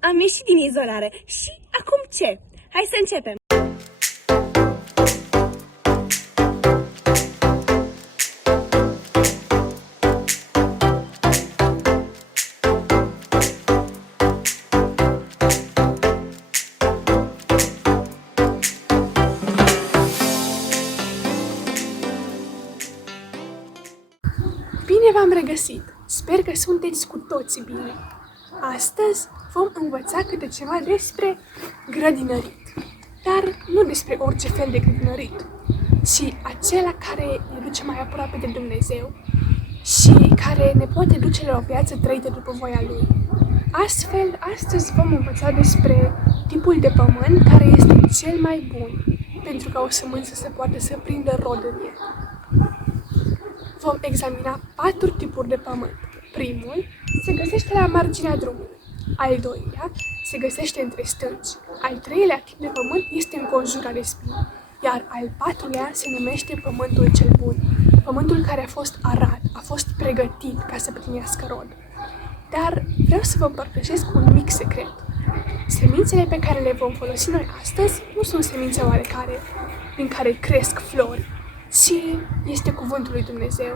am ieșit din izolare și acum ce? Hai să începem! Bine v-am regăsit! Sper că sunteți cu toții bine! Astăzi vom învăța câte ceva despre grădinărit. Dar nu despre orice fel de grădinărit, ci acela care ne duce mai aproape de Dumnezeu și care ne poate duce la o viață trăită după voia Lui. Astfel, astăzi vom învăța despre tipul de pământ care este cel mai bun pentru ca o sămânță să poată să prindă rod în el. Vom examina 4 tipuri de pământ. Primul se găsește la marginea drumului. Al doilea se găsește între stânci. Al treilea tip de pământ este înconjurat de spini. Iar al patrulea se numește pământul cel bun. Pământul care a fost arat, a fost pregătit ca să primească rod. Dar vreau să vă împărtășesc un mic secret. Semințele pe care le vom folosi noi astăzi nu sunt semințe oarecare, din care cresc flori, ci este cuvântul lui Dumnezeu.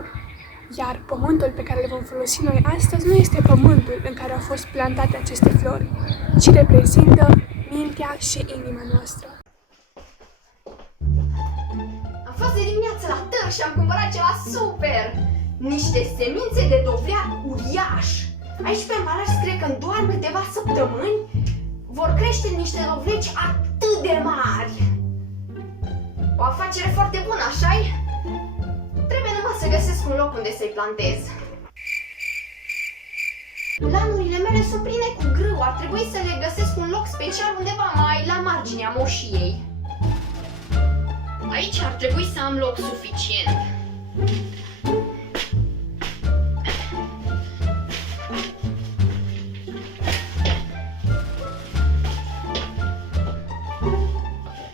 Iar pământul pe care le vom folosi noi astăzi nu este pământul în care au fost plantate aceste flori, ci reprezintă mintea și inima noastră. Am fost de dimineață la târg și am cumpărat ceva super! Niște semințe de dovleac uriaș! Aici pe ambalaj scrie că în doar câteva săptămâni vor crește niște dovleci atât de mari! O afacere foarte bună, așa-i? Trebuie numai să găsesc un loc unde să-i plantez. Lanurile mele sunt pline cu grâu, ar trebui să le găsesc un loc special undeva mai la marginea moșiei. Aici ar trebui să am loc suficient.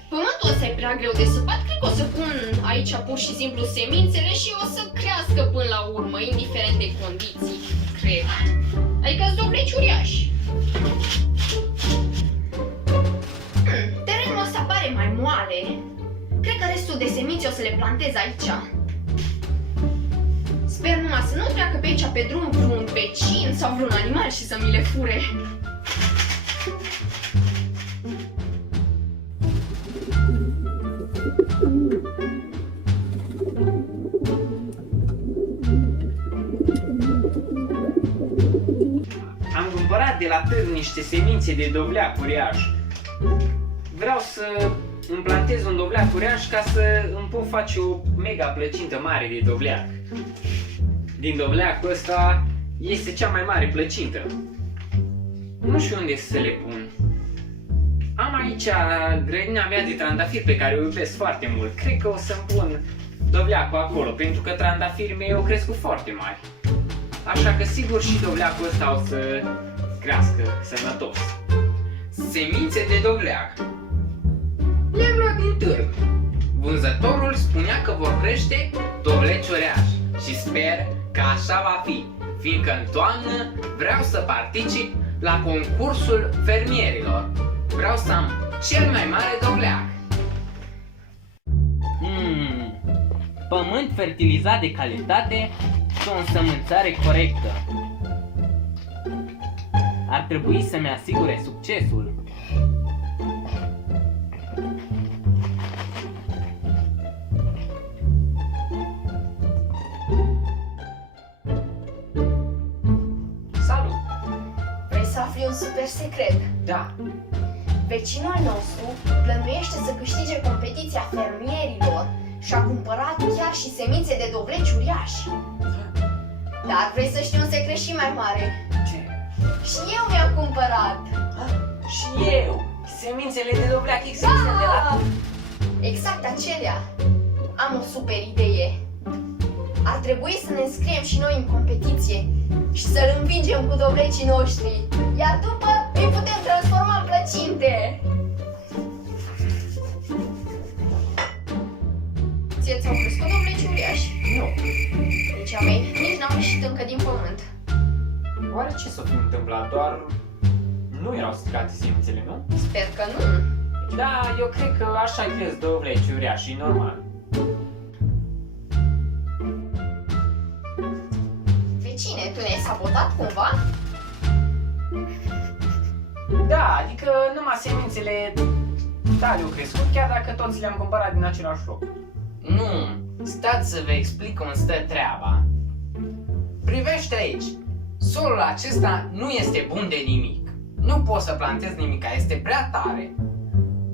Pământul ăsta e prea greu de săpat, cred că o să pun aici pur și simplu semințele și o să crească până la urmă, indiferent de condiții, cred. Adică-s dovleci uriași. Terenul ăsta pare mai moale. Cred că restul de semințe o să le plantez aici. Sper numai să nu treacă pe aici pe drum vreun vecin sau vreun animal și să mi le fure. Am cumpărat de la târg niște semințe de dovleac uriaș. Vreau să îmi plantez un dovleac uriaș ca să îmi pot face o mega plăcintă mare de dovleac. Din dovleacul ăsta este cea mai mare plăcintă. Nu știu unde să le pun. Am aici grădina mea de trandafiri pe care o iubesc foarte mult. Cred că o să-mi pun dovleacul acolo, pentru că trandafirii mei au crescut foarte mari. Așa că sigur și dovleacul ăsta o să crească sănătos. Semințe de dovleac. Le-am luat din târg. Vânzătorul spunea că vor crește dovleci uriași și sper că așa va fi, fiindcă în toamnă vreau să particip la concursul fermierilor. Vreau să am cel mai mare dovleac. Pământ fertilizat de calitate și o însămânțare corectă. Ar trebui să-mi asigure succesul. Salut! Vrei să afli un super secret? Da, Vecinul nostru plănuiește să câștige competiția fermierilor și a cumpărat chiar și semințe de dovleci uriași. Dar vrei să știi un secret și mai mare? ce? Și eu mi-am cumpărat! Și eu! Semințele de dovleac există de la târg. Exact acelea! Am o super idee! Ar trebui să ne înscriem și noi în competiție și să-l învingem cu dovlecii noștri, iar după îi putem transforma în plăcinte! Ție ți-au crescut dovleci uriași? Nu. Nici a mei nici n-au ieșit încă din pământ. Oare ce s-a fi întâmplat? Doar nu erau stricate semințele, nu? Sper că nu. Da, eu cred că așa cresc dovleci uriași, e normal. Vecine, tu ne-ai sabotat cumva? Da, adică numai semințele tale au crescut, chiar dacă toți le-am cumpărat din același loc. Nu, stați să vă explic cum stă treaba. Privește aici, solul acesta nu este bun de nimic. Nu pot să plantez nimic, este prea tare.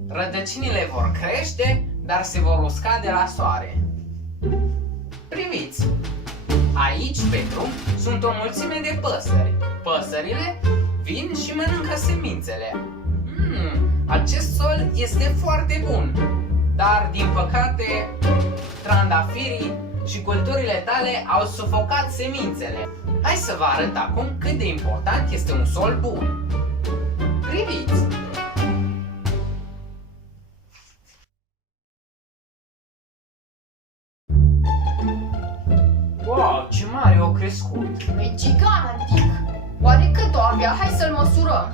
Rădăcinile vor crește, dar se vor usca de la soare. Priviți! Aici, pe drum, sunt o mulțime de păsări. Păsările vin și mănâncă semințele. Acest sol este foarte bun, dar din păcate trandafirii și culturile tale au sufocat semințele. Hai să vă arăt acum cât de important este un sol bun. Priviți! Wow, ce mare au crescut! E gigantic! Oare cât o avea? Hai să-l măsurăm!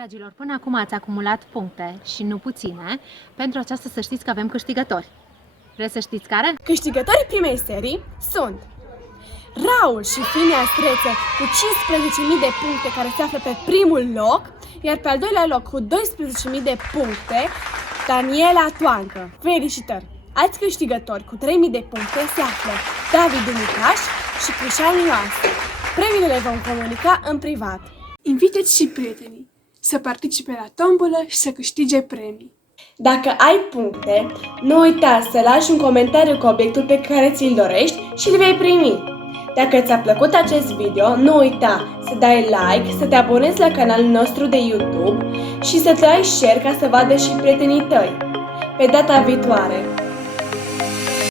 Dragilor, până acum ați acumulat puncte și nu puține. Pentru aceasta să știți că avem câștigători. Vreți să știți care? Câștigătorii primei serii sunt Raul și Finea Streță cu 15.000 de puncte, care se află pe primul loc, iar pe al doilea loc cu 12.000 de puncte, Daniela Toancă. Felicitări! Alți câștigători cu 3.000 de puncte se află David Dumitraș și Crișan Ioase. Premiile le vom comunica în privat. Invitați și prietenii să participe la tombolă și să câștige premii. Dacă ai puncte, nu uita să lași un comentariu cu obiectul pe care ți-l dorești și îl vei primi. Dacă ți-a plăcut acest video, nu uita să dai like, să te abonezi la canalul nostru de YouTube și să dai share ca să vadă și prietenii tăi. Pe data viitoare!